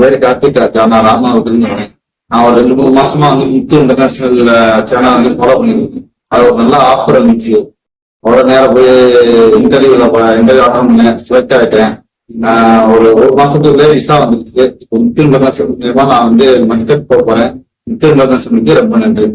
பேரு கார்த்திக் ராஜா. நான் ராமநாதபுரத்துலேருந்து வரேன். நான் ஒரு 2-3 மாசமா வந்து முத்து இன்டர்நேஷனல் சேனல் வந்து ஃபாலோ பண்ணிருக்கேன். அது ஒரு நல்ல ஆஃபர் இருந்துச்சு. அவ்வளோ நேரம் போய் இன்டர்வியூ அட்டன் பண்ணேன், செலக்ட் ஆகிட்டேன். ஒரு மாசத்துக்குள்ளே விசா வந்துருச்சு. இப்போ முத்து இன்டர்நேஷனல் மூலியமா நான் வந்து மஸ்கட் போக போறேன். முத்து இன்டர்நேஷனலுக்கு ரொம்ப நன்றி.